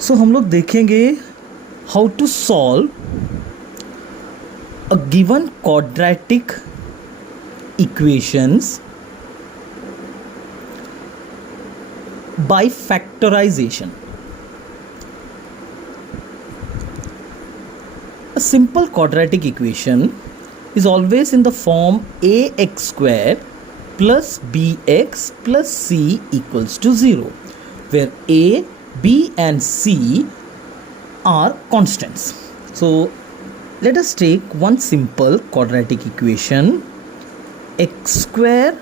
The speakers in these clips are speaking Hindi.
सो हम लोग देखेंगे how to solve a given quadratic equations by factorization. A simple quadratic equation is always in the form ax square plus bx plus c equals to 0, where a, b and c are constants. So let us take one simple quadratic equation, x square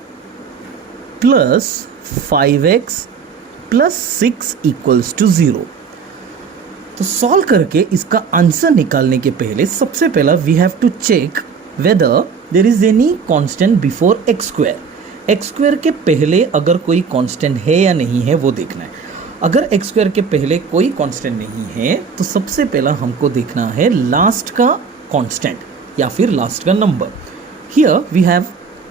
plus 5x plus 6 equals to 0। तो सॉल्व करके इसका आंसर निकालने के पहले सबसे पहला we have to check whether there is any constant before x square. X square के पहले अगर कोई कांस्टेंट है या नहीं है वो देखना है। अगर एक्स स्क्वायर के पहले कोई कांस्टेंट नहीं है तो सबसे पहला हमको देखना है लास्ट का कांस्टेंट या फिर लास्ट का number. Here we have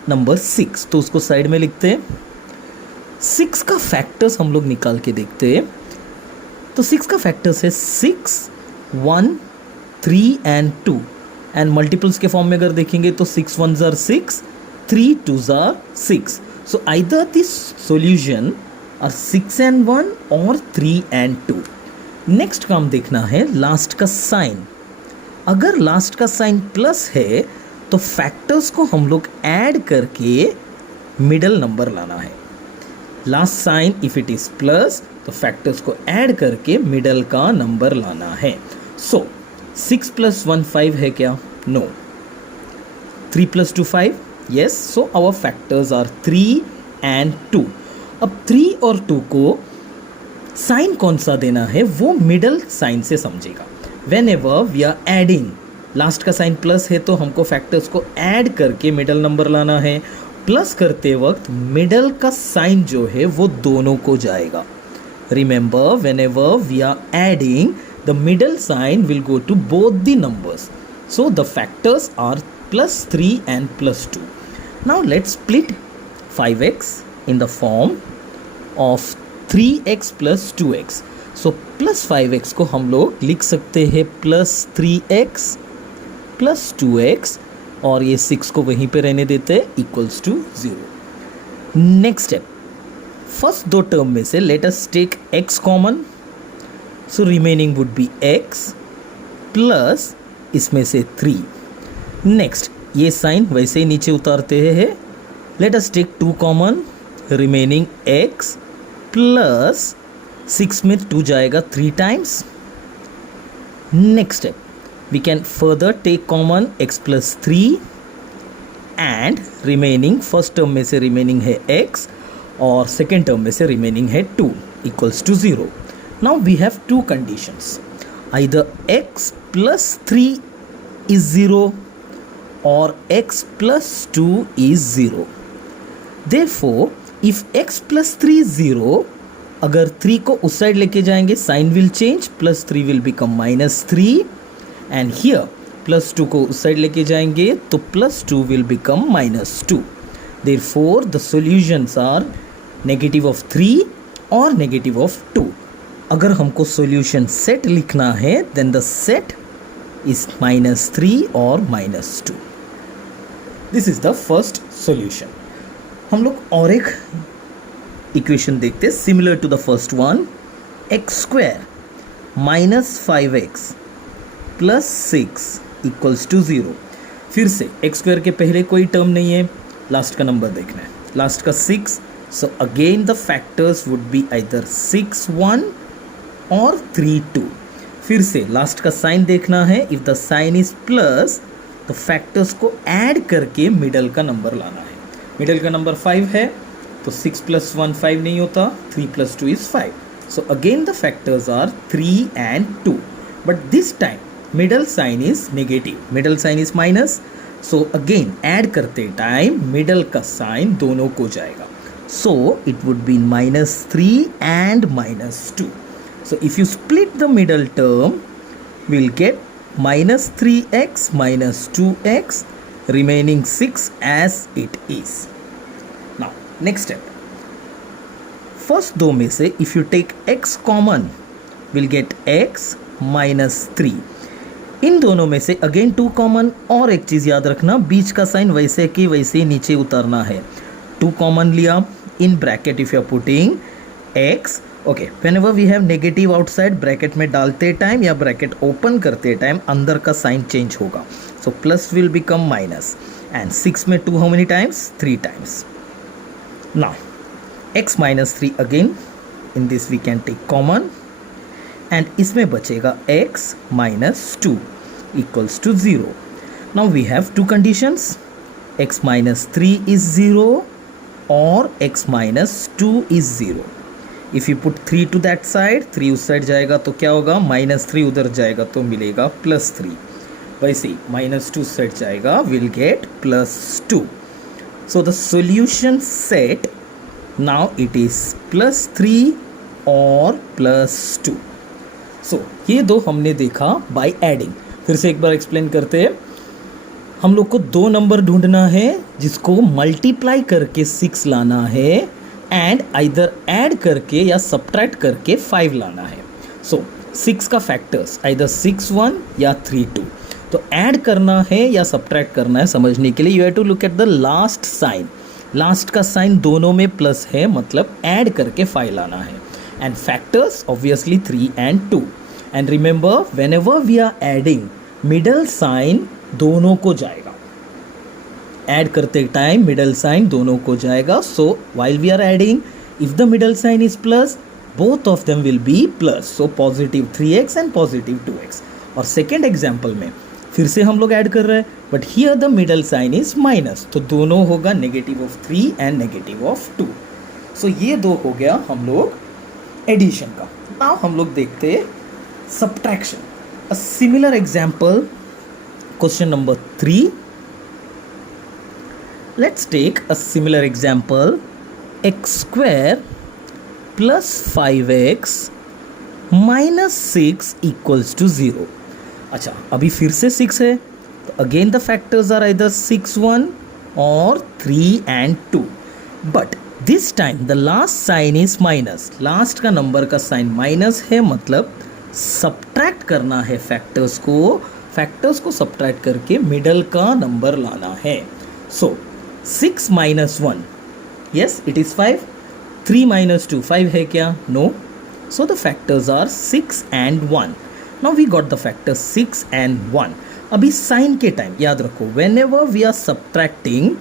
number 6, तो उसको साइड में लिखते हैं। 6 का फैक्टर्स हम लोग निकाल के देखते हैं। तो 6 का फैक्टर्स है 6, 1, 3 एंड 2 एंड मल्टीपल्स के फॉर्म में अगर देखेंगे तो 6 1 ज़ार 6, 3 2 ज़ार 6। So either this solution are 6 and 1 और 3 एंड 2। नेक्स्ट काम देखना है लास्ट का साइन। अगर लास्ट का साइन प्लस है तो फैक्टर्स को हम लोग ऐड करके मिडल नंबर लाना है। Last sign if it is plus तो फैक्टर्स को ऐड करके मिडल का नंबर लाना है। सो 6 + 1 5 है क्या? No. 3 + 2 5, yes. So our factors are 3 and 2। अब 3 और 2 को साइन कौन सा देना है वो मिडल साइन से समझेगा। Whenever we are adding, last का साइन प्लस है तो हमको फैक्टर्स को ऐड करके मिडल नंबर लाना है। प्लस करते वक्त मिडल का साइन जो है वो दोनों को जाएगा। Remember whenever we are adding the middle sign will go to both the numbers. So the factors are +3 and +2। Now let's split 5x in the form of 3x plus 2x. So plus 5x को हम लोग लिख सकते हैं +3x plus 2x और ये 6 को वहीं पे रहने देते हैं equals to 0। Next step, first दो टर्म में से let us take x common. So remaining would be x plus इसमें से 3। नेक्स्ट ये साइन वैसे ही नीचे उतारते हैं। Let us take 2 common, remaining x plus 6 में 2 जाएगा 3 times. Next step we can further take common x plus 3 and remaining first term में से remaining है x और second term में से remaining है 2 equals to 0. Now we have two conditions. Either x plus 3 is 0 or x plus 2 is 0. Therefore, if x plus 3 is 0, अगर 3 को उस साइड लेके जाएंगे sign will change, plus 3 will become -3 and here +2 को उस साइड लेके जाएंगे तो +2 will become -2। Therefore the solutions are -3 और -2। अगर हमको सॉल्यूशन सेट लिखना है देन द सेट इज -3 और -2। This is the first solution. हम लोग और एक इक्वेशन देखते हैं similar to the first one. x² -5x plus 6 equals to 0। फिर से x² के पहले कोई टर्म नहीं है, लास्ट का नंबर देखना है। लास्ट का 6, so again the factors would be either 6 1 और 3 2। फिर से लास्ट का साइन देखना है। If the sign is plus तो फैक्टर्स को ऐड करके मिडल का नंबर लाना है। मिडल का नंबर 5 है तो 6 + 1 5 नहीं होता, 3 + 2 is 5. So again the factors are 3 and 2, but this time middle sign is negative, middle sign is minus. So again add करते टाइम middle का sign दोनों को जाएगा. So it would be -3 and -2. So if you split the middle term, we'll get -3x minus 2x remaining 6 as it is. Now next step. First दो में से if you take x common will get x minus 3। इन दोनों में से अगेन 2 कॉमन, और एक चीज़ याद रखना, बीच का साइन वैसे कि वैसे ही नीचे उतारना है। 2 कॉमन लिया, in bracket if you are putting x, okay, whenever we have negative outside, bracket में डालते टाइम या ब्रैकेट ओपन करते टाइम अंदर का साइन चेंज होगा, so plus will become minus, and 6 में 2 how many times, 3 times. Now x minus 3 again, in this we can take common, and इसमें बचेगा x minus 2 equals to 0. Now we have two conditions, x minus 3 is 0 or x minus 2 is 0. If you put 3 to that side, 3 उस साइड जाएगा तो क्या होगा, माइनस 3 उधर जाएगा तो मिलेगा प्लस 3। वैसे ही माइनस 2 साइड जाएगा, will get plus 2। So the solution set now it is plus 3 और प्लस 2। सो ये दो हमने देखा बाय एडिंग। फिर से एक बार एक्सप्लेन करते हैं। हम लोग को 2 नंबर ढूंढना है जिसको मल्टीप्लाई करके 6 लाना है, एंड आइदर ऐड करके या सब्ट्रैक्ट करके 5 लाना है। सो 6 का फैक्टर्स आइदर 6 1 या 3 2। तो ऐड करना है या सब्ट्रैक्ट करना है समझने के लिए you have to look at the last sign. Last का साइन दोनों में प्लस है, मतलब ऐड करके 5 लाना है, and factors obviously 3 and 2। And remember whenever we are adding, middle sign दोनों को जाएगा, ऐड करते टाइम मिडल साइन दोनों को जाएगा। So while we are adding, if the middle sign is plus, both of them will be plus, so positive 3x and positive 2x। और सेकेंड एग्जाम्पल में फिर से हम लोग ऐड कर रहे हैं, but here the middle sign is minus, तो दोनों होगा negative of 3 and negative of 2। So ये दो हो गया हम लोग एडिशन का। नाउ हम लोग देखते हैं subtraction. A similar example, question number 3. Let's take a similar example, x square plus 5x minus 6 equals to 0. अच्छा, अभी फिर से 6 है, तो again the factors are either 6 1 or 3 and 2. But this time the last sign is minus. Last का नंबर का साइन माइनस है, मतलब सब्ट्रैक्ट करना है फैक्टर्स को सब्ट्रैक्ट करके मिडल का नंबर लाना है। So 6 minus 1, yes it is 5, 3 minus 2, 5 है क्या, no. So the factors are 6 and 1। Now we got the factor 6 and 1। अभी साइन के टाइम याद रखो, whenever we are subtracting,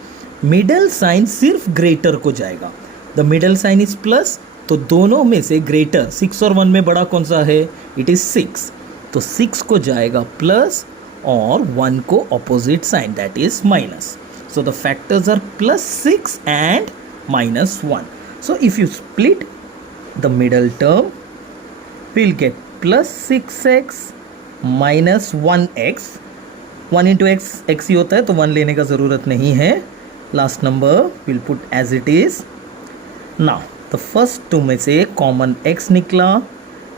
middle sign सिर्फ ग्रेटर को जाएगा। The middle sign is plus, तो दोनों में से ग्रेटर 6 और 1 में बड़ा कौन सा है, इट इज 6, तो 6 को जाएगा प्लस और 1 को opposite sign that is minus. So the factors are plus 6 and minus 1। So if you split the middle term, will get plus 6x minus 1x। 1 into x ही होता है, तो 1 लेने का ज़रूरत नहीं है। Last number will put as it is. Now तो फर्स्ट 2 में से कॉमन x निकला,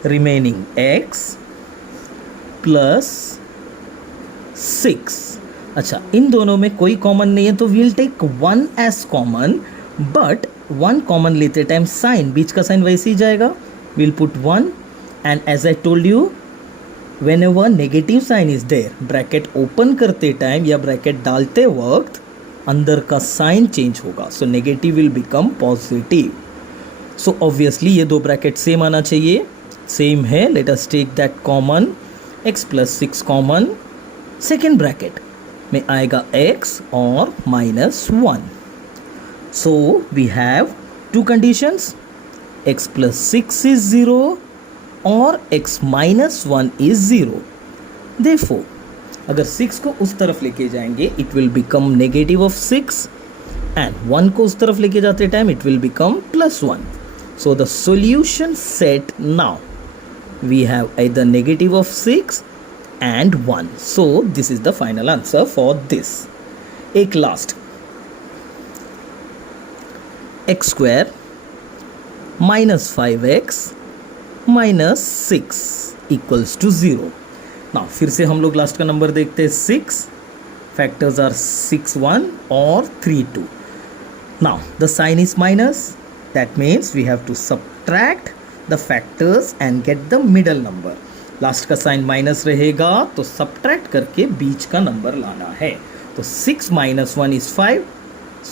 रिमेनिंग x प्लस 6। अच्छा, इन दोनों में कोई कॉमन नहीं है, तो we'll take 1 as common, but 1 common लेते टाइम साइन, बीच का साइन वैसे ही जाएगा, we'll put 1, and as I told you whenever negative sign is there, bracket open करते टाइम या ब्रैकेट डालते वक्त अंदर का साइन चेंज होगा, so negative will become positive. So obviously ये दो ब्रैकेट सेम आना चाहिए, सेम है। Let us take that common, x plus 6 common, second bracket में आएगा x और minus 1। So we have 2 conditions, x plus 6 is 0 और x माइनस 1 इज 0। देयरफॉर अगर 6 को उस तरफ लेके जाएंगे, it will become negative of 6, and 1 को उस तरफ लेके जाते time it will become plus 1। So the solution set now, we have either negative of 6 and 1. So this is the final answer for this. एक last, x square minus 5x minus 6 equals to 0. Now फिर से हम लोग लास्ट का नंबर देखते हैं 6, factors are 6 1 और 3 2. Now the sign is minus, that means we have to subtract the factors and get the middle number. Last का साइन माइनस रहेगा तो सब्ट्रैक्ट करके बीच का नंबर लाना है। तो 6 - 1 is 5,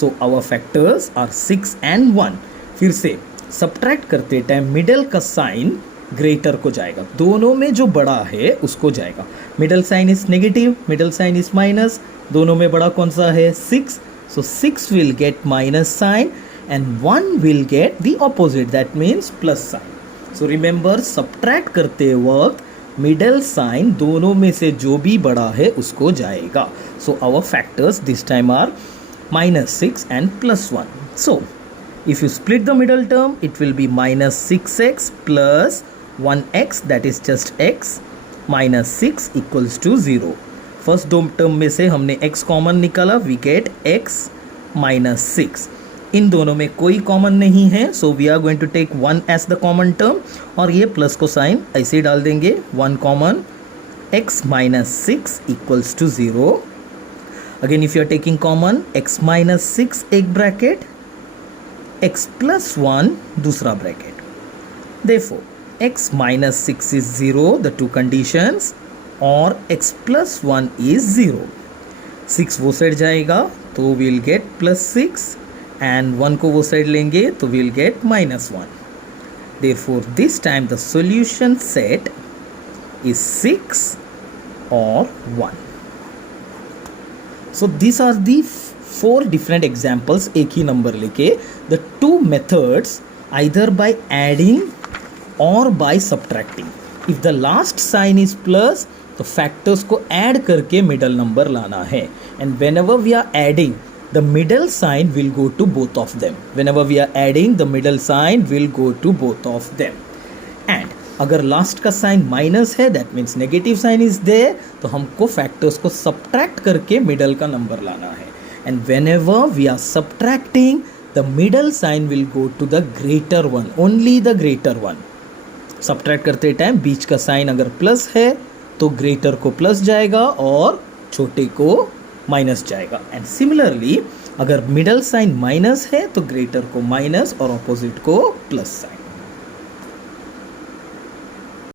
so our factors are 6 and 1। फिर से सब्ट्रैक्ट करते टाइम मिडल का साइन ग्रेटर को जाएगा, दोनों में जो बड़ा है उसको जाएगा। Middle sign is negative, middle sign is minus, दोनों में बड़ा कौन सा है 6, so 6 will get minus sign and 1 will get the opposite, that means plus sign. So remember subtract करते वक्त मिडल साइन दोनों में से जो भी बड़ा है उसको जाएगा। So our factors this time are -6 and +1. So if you split the middle term, it will be -6x plus 1x, that is just x, -6 equals to 0. First दो टर्म में से हमने x कॉमन निकाला, we get x -6। इन दोनों में कोई कॉमन नहीं है, so we are going to take 1 as the common term, और ये प्लस को साइन ऐसे ही डाल देंगे, 1 common, x -6 equals to 0। Again if you are taking common, x -6 एक ब्रैकेट, x + 1 दूसरा bracket, therefore x -6 is 0, the two conditions, और x + 1 इज 0। 6 वो साइड जाएगा तो विल गेट +6, and 1 को वो साइड लेंगे तो we'll get -1. Therefore this time the solution set is 6 or 1. So these are the 4 different examples एक ही नंबर लेके। The 2 methods either by adding or by subtracting. If the last sign is plus, तो factors को add करके middle number लाना है, and whenever we are adding, the middle sign will go to both of them. Whenever we are adding, the middle sign will go to both of them. And अगर लास्ट का साइन माइनस है, that means negative sign is there, तो हमको फैक्टर्स को सब्ट्रैक्ट करके मिडल का नंबर लाना है। And whenever we are subtracting, the middle sign will go to the greater one, only the greater one. Subtract करते टाइम बीच का साइन अगर प्लस है तो ग्रेटर को प्लस जाएगा और छोटे को माइनस जाएगा। एंड सिमिलरली अगर मिडल साइन माइनस है तो ग्रेटर को माइनस और ऑपोजिट को प्लस साइन।